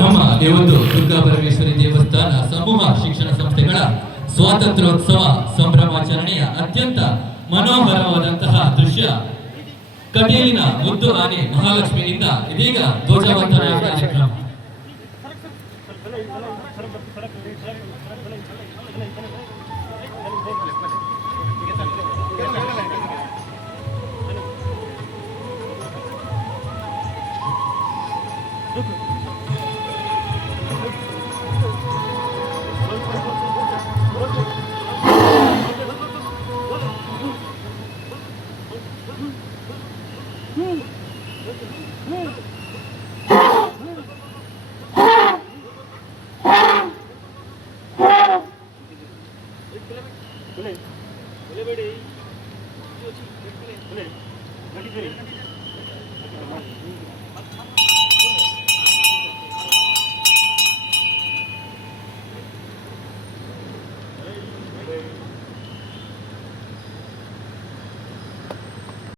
ನಮ್ಮ ದೇವತ್ತು ದುರ್ಗಾ ಪರಮೇಶ್ವರಿ ದೇವಸ್ಥಾನ ಸಮೂಹ ಶಿಕ್ಷಣ ಸಂಸ್ಥೆಗಳ ಸ್ವಾತಂತ್ರ್ಯೋತ್ಸವ ಸಂಭ್ರಮಾಚರಣೆಯ ಅತ್ಯಂತ ಮನೋಹರವಾದಂತಹ ದೃಶ್ಯ ಕಟೀಲಿನ ಮುದ್ದು ಆನೆ ಮಹಾಲಕ್ಷ್ಮಿಯಿಂದ ಇದೀಗ ಧ್ವಜವಂದನಾ ಕಾರ್ಯಕ್ರಮ. Look.